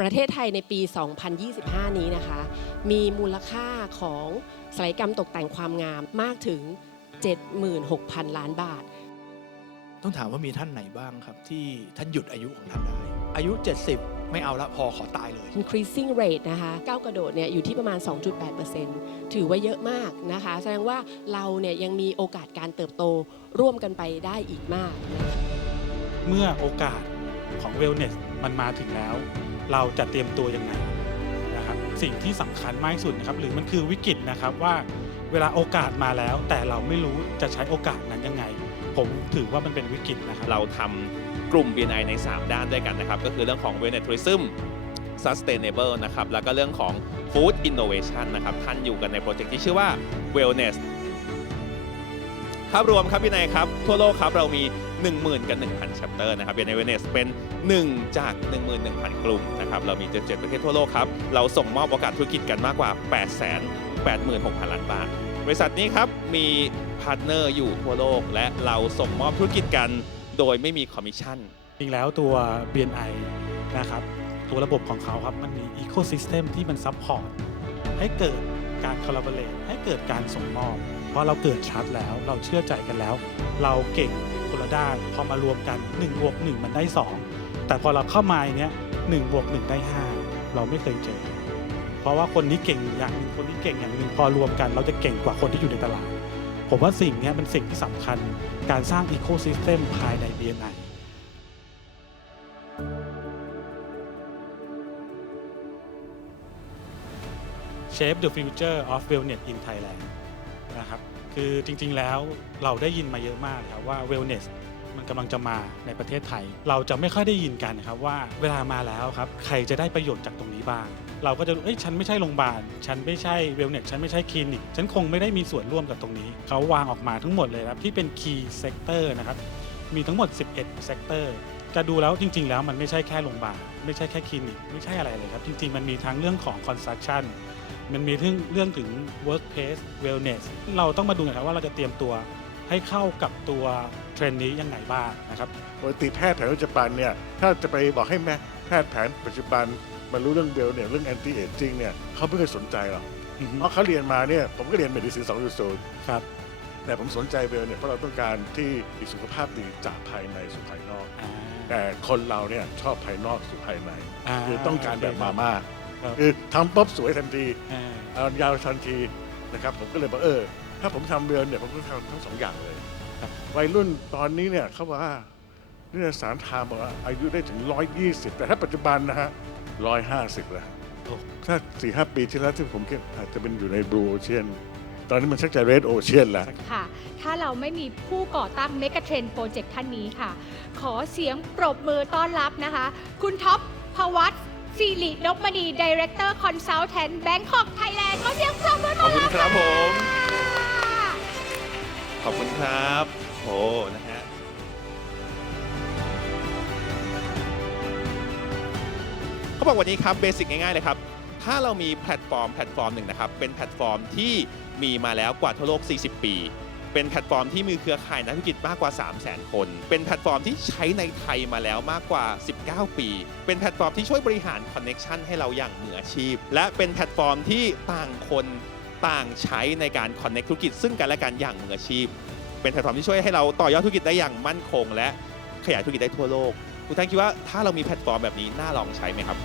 ประเทศไทยในปี 2025 นี้นะคะ มีมูลค่าของศัลยกรรมตกแต่งความงามมากถึง 76,000 ล้านบาท ต้องถามว่ามีท่านไหนบ้างครับ ที่ท่านหยุดอายุของท่านได้ อายุ 70 ไม่เอาละพอขอตายเลย increasing rate นะคะก้าวกระโดดเนี่ยอยู่ที่ประมาณ 2.8%ถือว่าเยอะมากนะคะ แสดงว่าเราเนี่ยยังมีโอกาสการเติบโตร่วมกันไปได้อีกมากนะคะเมื่อโอกาสของ wellness มันมาถึงแล้ว เราจะเตรียมตัวยังไงนะครับสิ่งที่สำคัญมากที่สุดนะครับหรือมันคือวิกฤตนะครับว่าเวลาโอกาสมาแล้ว แต่เราไม่รู้จะใช้โอกาสนั้นยังไง ผมถือว่ามันเป็นวิกฤตนะครับเราทำกลุ่ม BNI ใน 3 ด้านด้วยกันนะครับก็คือเรื่องของ Wellness Tourism Sustainable นะครับแล้วก็เรื่องของ Food Innovation นะครับท่านอยู่กันในโปรเจกต์ที่ชื่อว่า Wellness ภาพรวมครับพี่นายครับ ทั่วโลกครับเรามี 10,000 กับ 1,000 chapter นะครับ BNI Wellness เป็น 1 จาก 11,000 กลุ่มนะครับเรามี 77 ประเทศทั่วโลกครับ เราส่งมอบโอกาสธุรกิจกันมากกว่า 886,000 ล้านบาท บริษัทนี้ครับ มีพาร์ทเนอร์อยู่ทั่วโลก และเราส่งมอบธุรกิจกันโดยไม่มีคอมมิชชั่น จริงแล้วตัว BNI นะครับตัวระบบของเขาครับ มันมี Ecosystem ที่มันซัพพอร์ตให้เกิดการ collaborate ให้เกิดการส่งมอบ เพราะเราเกิดชัดแล้ว เราเชื่อใจกันแล้ว เราเก่ง ด้าน พอมารวมกัน1บวก1มันได้ 2 แต่พอเราเข้ามาอย่างเนี้ย1บวก1ได้ 5 เราไม่เคยเจอ เพราะว่าคนนี้เก่งอย่างหนึ่งคนนี้เก่งอย่างหนึ่งพอรวมกัน เราจะเก่งกว่าคนที่อยู่ในตลาด ผมว่าสิ่งนี้เป็นสิ่งที่สำคัญการสร้าง Ecosystem ภายใน BNI Shape the Future of Wellness in Thailand นะครับ คือจริงๆแล้วเราได้ยินมาเยอะมากครับว่า Wellness มันกำลังจะมาในประเทศไทย เราจะไม่ค่อยได้ยินกันครับว่าเวลามาแล้วครับใครจะได้ประโยชน์จากตรงนี้บ้าง เราก็จะรู้เอ้ยฉันไม่ใช่โรงพยาบาล ฉันไม่ใช่ Wellness ฉันไม่ใช่คลินิก ฉันคงไม่ได้มีส่วนร่วมกับตรงนี้ เขาวางออกมาทั้งหมดเลยครับที่เป็น Key Sector นะครับ มีทั้งหมด 11 Sector จะดูแล้วจริง ๆ แล้วมันไม่ใช่แค่โรงพยาบาลไม่ใช่แค่คลินิกไม่ใช่อะไรเลยครับ จริง ๆ มันมีทั้งเรื่องของ construction มันมีเรื่องเรื่องถึง workplace wellness เราต้องมาดูกันครับว่าเราจะเตรียมตัวให้เข้ากับตัวเทรนด์นี้ยังไงบ้างนะครับปกติแพทย์แผนปัจจุบันเนี่ยถ้าจะไปบอกให้แม่แพทย์แผนปัจจุบันบรรลุเรื่องเบลเนี่ยเรื่อง anti aging เนี่ยเขาไม่เคยสนใจหรอกเพราะเขาเรียนมาเนี่ยผมก็เรียนเมดิซิน2.0ครับแต่ผมสนใจเบลเนี่ยเพราะเราต้องการที่มีสุขภาพดีจากภายในสู่ภายนอก อ่า แต่คนเราเนี่ยชอบภายนอกสู่ภายใน อ่าคือต้องการแบบมาม่าครับคือทำปุ๊บสวยทันทีอ่า เอายาวทันทีนะครับ ผมก็เลยบอกเออ ถ้าผมทำเบลเนี่ยผมก็ทำทั้งสองอย่างเลยครับ วัยรุ่นตอนนี้เนี่ยเขาบอกว่านิตยสารไทม์บอกว่าอายุได้ถึง 120 แต่ถ้าปัจจุบันนะฮะ 150แล้วโอ้ถ้า4-5ปีที่แล้วที่ผมคิดอาจจะเป็นอยู่ในบลูโอเชียน ตอนนี้มันชักจะเรดโอเชียนแล้ว ค่ะ ถ้าเราไม่มีผู้ก่อตั้ง Mega Trend Project ท่านนี้ค่ะ ขอเสียงปรบมือต้อนรับนะคะ คุณท็อปพวัตสิรินพมณี Director Consultant Bangkok Thailand ขอเสียงปรบมือขต้ออบนคุรัณบครับผม ค่ะ ขอบคุณครับ โอ้นะฮะ เขาบอกวันนี้ครับเบสิกง่ายๆเลยครับ ถ้าเรามีแพลตฟอร์มแพลตฟอร์มหนึ่งนะครับ เป็นแพลตฟอร์มที่มีมาแล้วกว่าทั่วโลก 40 ปี เป็นแพลตฟอร์มที่มีเครือข่ายนักธุรกิจมากกว่า 3 0 0 0 0 0 คน เป็นแพลตฟอร์มที่ใช้ในไทยมาแล้วมากกว่า 19 ปี เป็นแพลตฟอร์มที่ช่วยบริหารคอนเน็ชันให้เราอย่างมืออาชีพ และเป็นแพลตฟอร์มที่ต่างคนต่างใช้ในการคอนเน็กธุรกิจซึ่งกันและกันอย่างมืออาชีพ เป็นแพลตฟอร์มที่ช่วยให้เราต่อยอดธุรกิจได้อย่างมั่นคง และขยายธุรกิจได้ทั่วโลกทุกท่านคิดว่าถ้าเรามีแพลตฟอร์มแบบนี้น่าลองใช้ไหมครับ